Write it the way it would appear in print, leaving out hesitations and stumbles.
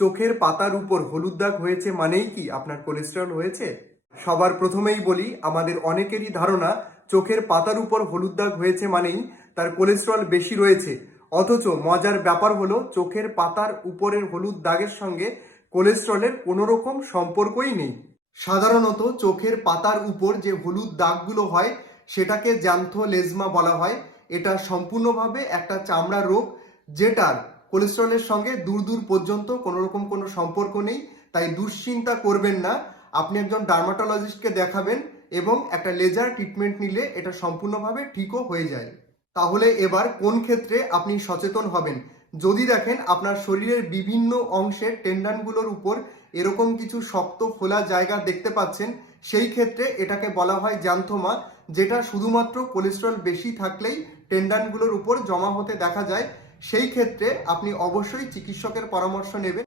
চোখের পাতার উপর হলুদ দাগ হয়েছে মানেই কি আপনার কোলেস্টেরল হয়েছে? সবার প্রথমেই বলি, আমাদের অনেকেরই ধারণা চোখের পাতার উপর হলুদ দাগ হয়েছে মানেই তার কোলেস্টেরল বেশি রয়েছে। অথচ মজার ব্যাপার হলো, চোখের পাতার উপরের হলুদ দাগের সঙ্গে কোলেস্টেরলের কোনো রকম সম্পর্কই নেই। সাধারণত চোখের পাতার উপর যে হলুদ দাগগুলো হয় সেটাকে জ্যান্থোলেজমা বলা হয়। এটা সম্পূর্ণভাবে একটা চামড়ার রোগ, যেটার কোলেস্টেরলের সঙ্গে দূর দূর পর্যন্ত কোনো রকম কোনো সম্পর্ক নেই। তাই দুশ্চিন্তা করবেন না, আপনি একজন ডার্মাটোলজিস্টকে দেখাবেন এবং একটা লেজার ট্রিটমেন্ট নিলে এটা সম্পূর্ণভাবে ঠিকও হয়ে যায়। তাহলে এবার কোন ক্ষেত্রে আপনি সচেতন হবেন? যদি দেখেন আপনার শরীরের বিভিন্ন অংশের টেন্ডনগুলোর উপর এরকম কিছু শক্ত ফোলা জায়গা দেখতে পাচ্ছেন, সেই ক্ষেত্রে এটাকে বলা হয় জ্যান্থোমা, যেটা শুধুমাত্র কোলেস্টেরল বেশি থাকলেই টেন্ডনগুলোর উপর জমা হতে দেখা যায়। সেই ক্ষেত্রে আপনি অবশ্যই চিকিৎসকের পরামর্শ নেবেন।